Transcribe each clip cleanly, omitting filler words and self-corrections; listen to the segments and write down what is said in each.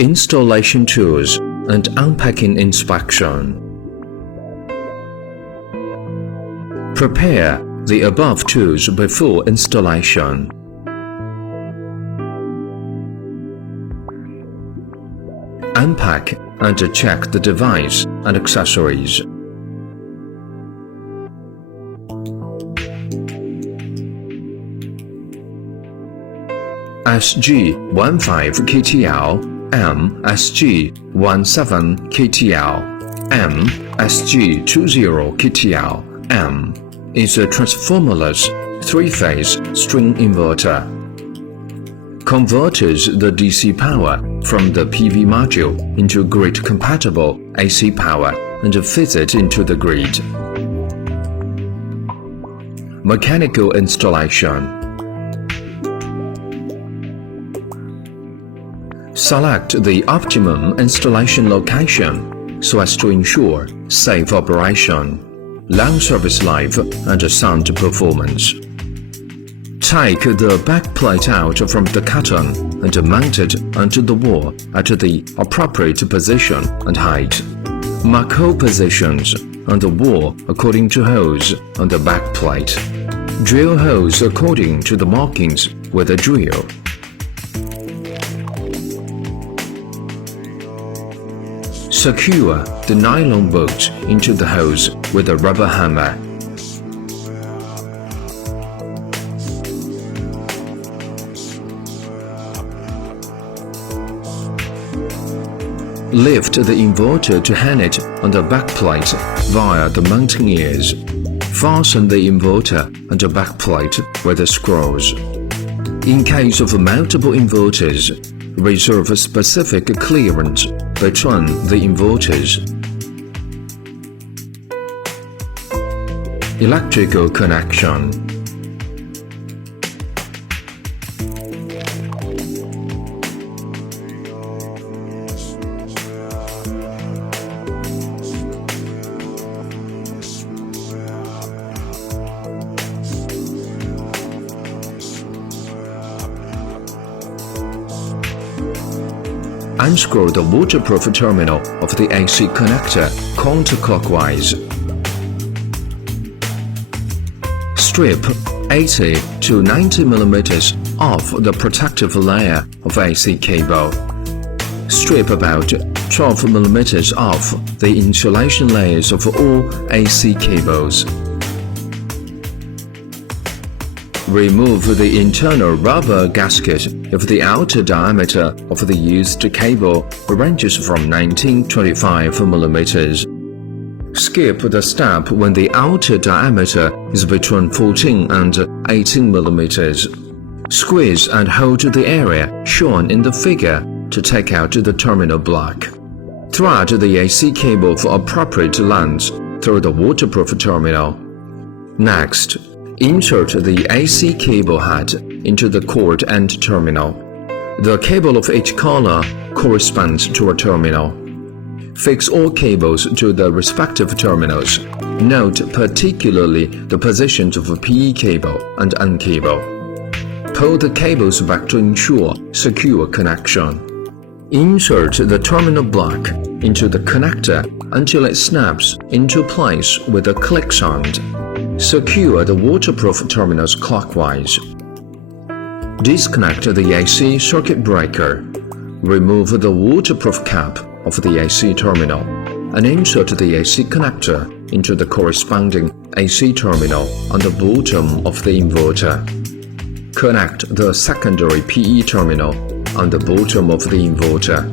Installation tools and unpacking inspection. Prepare the above tools before installation. Unpack and check the device and accessories. SG15 KTL, M SG17 KTL, M SG20 KTL, M is a transformerless three-phase string inverter. Converts the DC power from the PV module into grid-compatible AC power and feeds it into the grid. Mechanical installation. Select the optimum installation location so as to ensure safe operation, long service life, and sound performance. Take the backplate out from the carton and mount it onto the wall at the appropriate position and height. Mark hole positions on the wall according to holes on the backplate. Drill holes according to the markings with a drill. Secure the nylon bolts into the holes with a rubber hammer. Lift the inverter to hang it on the backplate via the mounting ears. Fasten the inverter and the backplate with the screws. In case of multiple inverters, reserve a specific clearance between the inverters. Electrical connection. Unscrew the waterproof terminal of the AC connector counterclockwise. Strip 80 to 90 mm off the protective layer of AC cable. Strip about 12 mm off the insulation layers of all AC cables. Remove the internal rubber gasket if the outer diameter of the used cable ranges from 19-25 mm. Skip the step when the outer diameter is between 14 and 18 mm. Squeeze and hold the area shown in the figure to take out the terminal block. Thread the AC cable for appropriate length through the waterproof terminal. Next, insert the AC cable head into the cord end terminal. The cable of each color corresponds to a terminal. Fix all cables to the respective terminals. Note particularly the positions of a PE cable and N cable. Pull the cables back to ensure secure connection. Insert the terminal block into the connector until it snaps into place with a click sound. Secure the waterproof terminals clockwise. Disconnect the AC circuit breaker. Remove the waterproof cap of the AC terminal and insert the AC connector into the corresponding AC terminal on the bottom of the inverter. Connect the secondary PE terminal on the bottom of the inverter.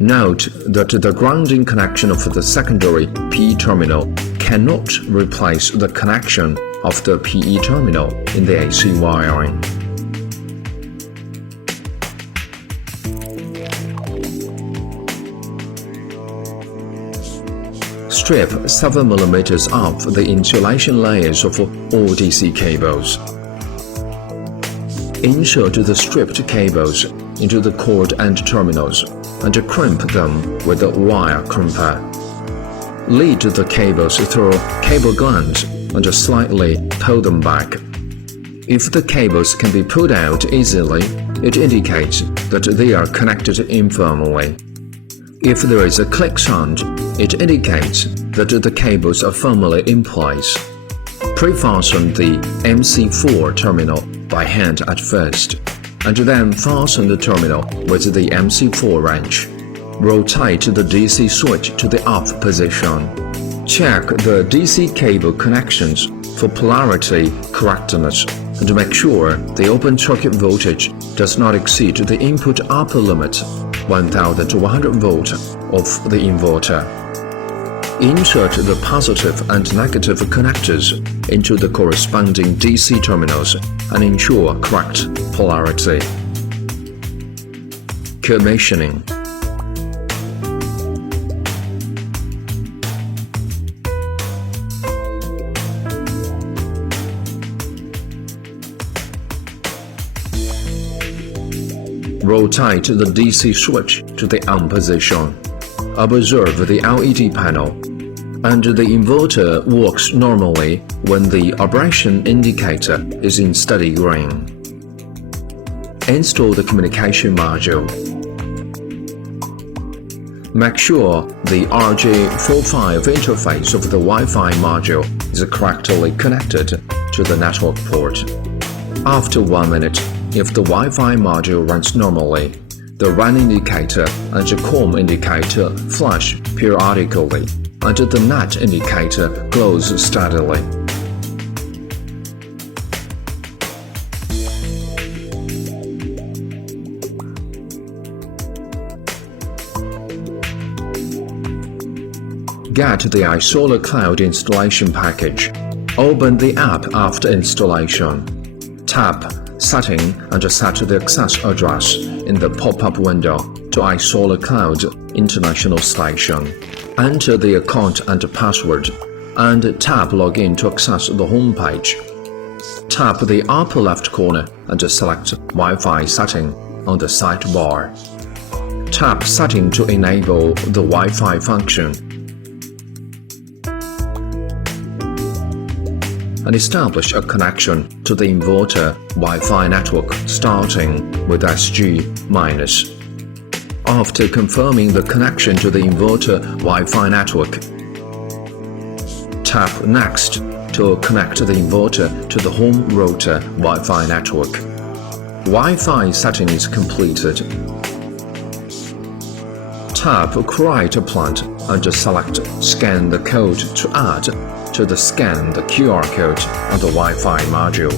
Note that the grounding connection of the secondary PE terminal cannot replace the connection of the PE terminal in the AC wiring. Strip 7 mm off the insulation layers of all DC cables. Insert the stripped cables into the cord end terminals and crimp them with a wire crimper. Lead the cables through cable glands and slightly pull them back. If the cables can be pulled out easily, it indicates that they are connected infirmly. If there is a click sound, it indicates that the cables are firmly in place. Pre-fasten the MC4 terminal by hand at first, and then fasten the terminal with the MC4 wrench. Rotate the DC switch to the off position. Check the DC cable connections for polarity correctness and make sure the open circuit voltage does not exceed the input upper limit 1200 volt of the inverter. Insert the positive and negative connectors into the corresponding DC terminals and ensure correct polarity. Commissioning. Rotate the DC switch to the on position. Observe the LED panel, and the inverter works normally when the operation indicator is in steady green. Install the communication module. Make sure the RJ45 interface of the Wi-Fi module is correctly connected to the network port. After 1 minute, if the Wi-Fi module runs normally, the RAN indicator and the COM indicator flash periodically, and the NAT indicator glows steadily. Get the iSolar Cloud installation package. Open the app after installation. Tap Setting and set the access address in the pop-up window to iSolar Cloud International Station. Enter the account and password, and tap Login to access the home page. Tap the upper left corner and select Wi-Fi setting on the sidebar. Tap Setting to enable the Wi-Fi function. And establish a connection to the inverter Wi-Fi network starting with SG-. After confirming the connection to the inverter Wi-Fi network, tap Next to connect the inverter to the home router Wi-Fi network. Wi-Fi setting is completed. Tap Create a Plant and select Scan the code to add to the scan the QR code on the Wi-Fi module.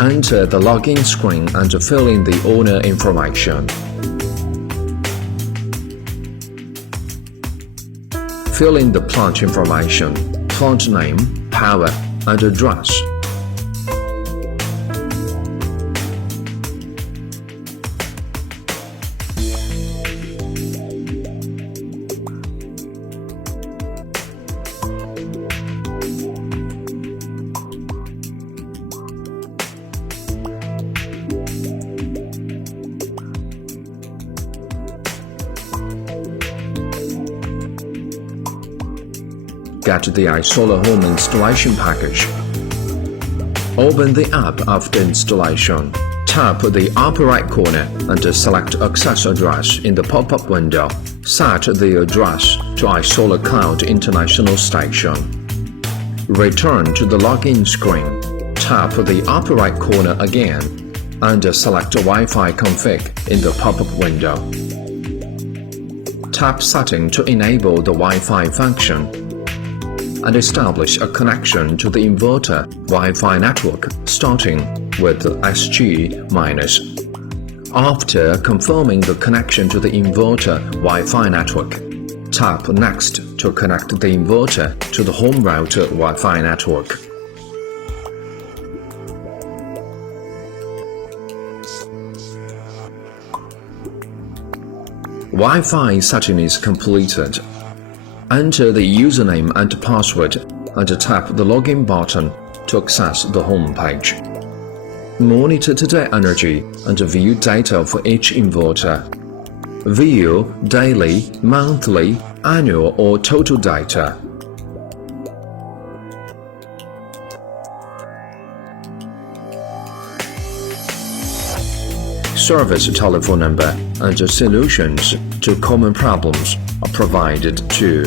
Enter the login screen and fill in the owner information. Fill in the plant information, plant name, power, and address. Get the iSolar Home installation package. Open the app after installation. Tap the upper right corner and select Access Address in the pop-up window. Set the address to iSolar Cloud International Station. Return to the login screen. Tap the upper right corner again and select Wi-Fi config in the pop-up window. Tap Setting to enable the Wi-Fi function and establish a connection to the inverter Wi-Fi network starting with SG-. After confirming the connection to the inverter Wi-Fi network, tap Next to connect the inverter to the home router Wi-Fi network. Wi-Fi setting is completed. Enter the username and password and tap the login button to access the home page. Monitor today energy and view data for each inverter. View daily, monthly, annual or total data. service telephone number and solutions to common problems are provided too.